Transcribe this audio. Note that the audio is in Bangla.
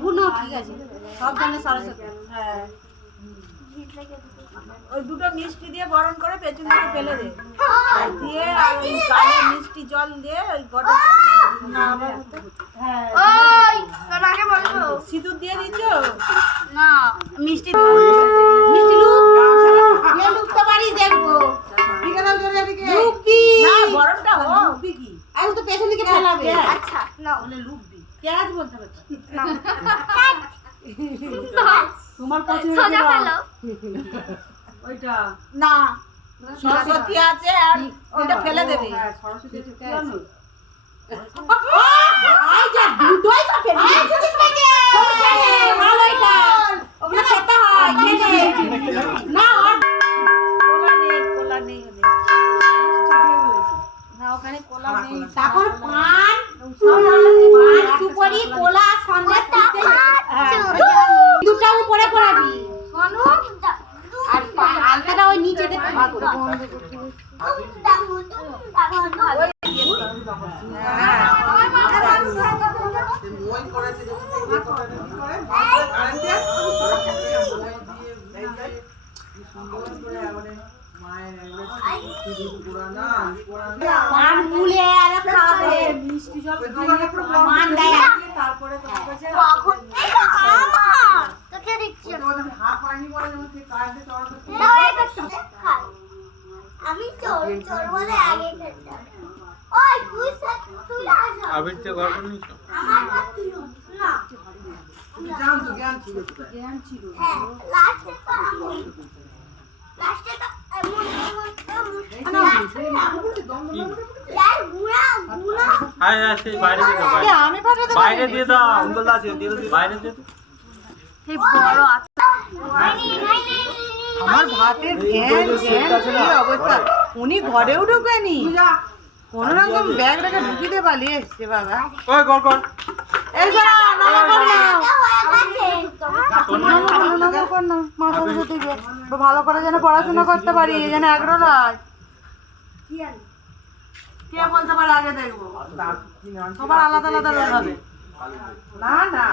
গুনো ঠিক আছে। সব জানে সরস্বতী। হ্যাঁ। ওই দুটো মিষ্টি দিয়ে বরণ করে পেছন ফেলে দে। আর দিয়ে আর ওই গায়ে মিষ্টি জল দিয়ে ওই গটা সিঁদুর দিয়ে দিচ্ছ না মিষ্টি মিষ্টি তোমার পছন্দ সোজা ফেলো। ওইটা। না। সরস্বতী আছে আর ওটা ফেলে দেবে। হ্যাঁ সরস্বতী ফেলে খেতে হয় ওখানে কোলা নেই পান পান সুপারি কোলা সন্দেশ দিতে উপরে করাবি আর আলতাটা ওই নিচে মায়ের পোড়ানা আর খাবে। তারপরে তোকে দিচ্ছি ওটা পানি করতে খাই আমি চোর চোর বলে আগে খেলতাম ওই তুই সে- তুই আসো আবির যে গল্প নিয়েছো? আমার হাত তুই না জ্ঞান তো জ্ঞান ছিল। হ্যাঁ লাস্টে তো আমি লাস্টে হ্যাঁ হ্যাঁ সেই বাইরে দিয়ে দাও বাইরে আমি বাইরে দিয়ে দাও উন্দোলা আছে দিয়ে দাও বাইরে দিয়ে দাও হয়নি হয়নি আমার ভাতের কি অবস্থা উনি ঘরেও ঢুকেনি কোন রকম ব্যাগ রেখে ঢুকিতে পালিয়ে এসছে বাবা ওই গল গল এই না হয়ে না, ভালো করে যেন পড়াশোনা করতে পারি যেন এগারো নয় কে বলতে পারে আগে দেখব? সবার আলাদা আলাদা রোল হবে। না না।